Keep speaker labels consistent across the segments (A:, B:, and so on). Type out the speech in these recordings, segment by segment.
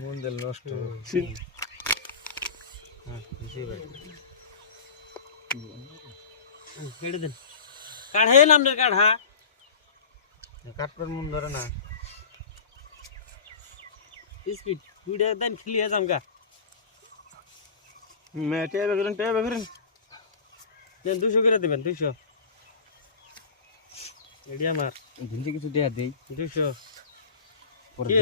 A: মন্দির নষ্ট
B: কেটে দেন কাঢ়ে নামদের কাঢ়া হ্যাঁ?
A: কাটবার মন ধরে না
B: স্পিড দুইটা দেন খিলিয়ে জামকা
A: টেয়া বেগুন টেয়া বেগুন
B: দেন দুশো করে দেবেন দুশো এটি আমার কিছু দেয়া দেই দুশো মারি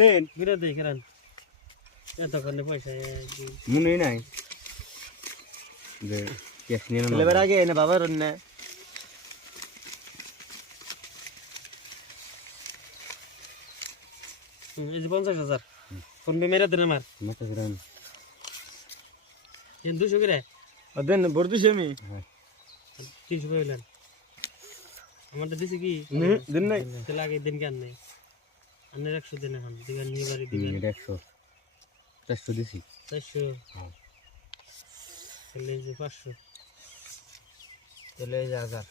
B: দেন গিরে দে কেরান এতক্ষণে পয়সা
A: মনে নাই যে ক্যাশ নিয়ে না
B: এবার আগে এনে বাবা রন্না এই যে পঞ্চাশ হাজার ফোন পে মেরে দেন আমার দুশো করে
A: দেন বড় আমি হ্যাঁ।
B: তিনশো পাইলেন আমাদের দিছে কি দিন নাই তাহলে আগে দিন কেন নেই আনের একশো দিন এখন দিবেন নিয়ে বাড়ি
A: দিবেন একশো চারশো দিছি
B: চারশো হ্যাঁ। তাহলে যে পাঁচশো তাহলে এই যে হাজার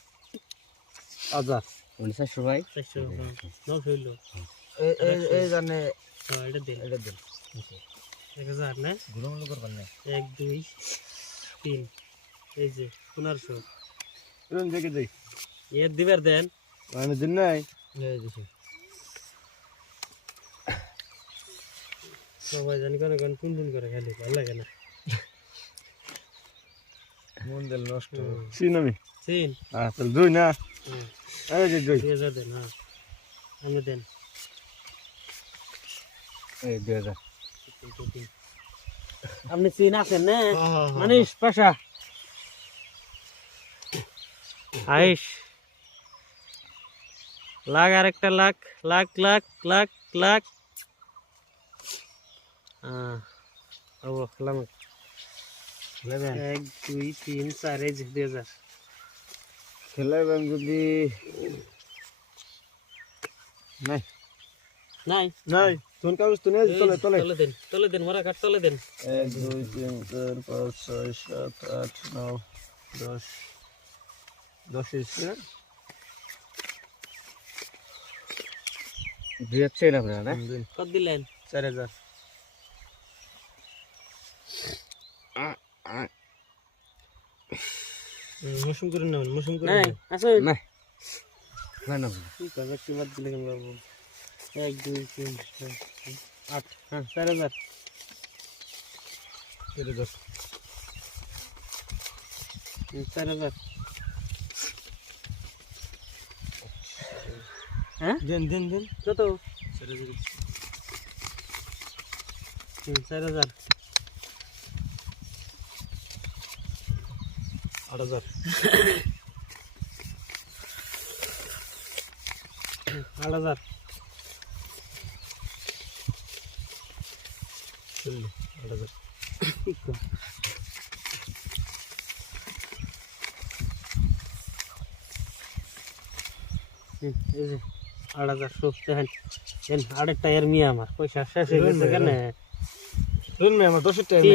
A: হাজার মানে চারশো ভাই
B: চারশো হ্যাঁ। নশো হইল এই জানে হ্যাঁ, এটা দিন এটা দিন এক হাজার না
A: গুলো করবেন না
B: এক দুই তিন এই যে পনেরোশো দেখে যাই এর দিবার দেন আমি দিন নাই সবাই জানি কোন কোন কোন দিন করে খেলি ভালো লাগে না
A: মন দিল নষ্ট চিন আমি সিন হ্যাঁ দুই না এই যে দুই দুই
B: হাজার দেন হ্যাঁ আমি দেন এই দুই হাজার আপনি চিন আছেন না হ্যাঁ, হ্যাঁ, হ্যাঁ, মানে পেশা আইস লাখ আর একটা লাখ লাখ লাখ লাখ লাখ খেলাম এক দুই তিন চার এই দুই হাজার
A: খেলাবেন যদি নাই নাই নাই তোন কাগজ তো নেই তলে তলে
B: তলে দেন তলে দেন মোরা দেন
A: এক দুই চার পাঁচ ছয় সাত আট নয় দশ দশ ইস দুই হাজার আপনারা না কত দিলেন চার হাজার
B: মৌসুম করে নেবেন মৌসুম করে
A: আসুন না না না
B: কি বাদ দিলে কেন পারবো এক দুই তিন আট হ্যাঁ চার হাজার চার হাজার চার হাজার হ্যাঁ দিন দিন দিন কত চার হাজার আট হাজার আট হাজার আট হাজার আট হাজার দেখেন আরেকটা এর মিয়া আমার পয়সা শেষ হয়ে গেছে কেন
A: রুন মিয়া আমার দশের টায়ার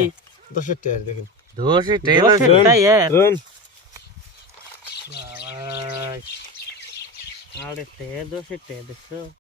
A: দশের টায়ার দেখেন দশের টায়ার রুন
B: আরেকটা দশের টায়ার দেখছো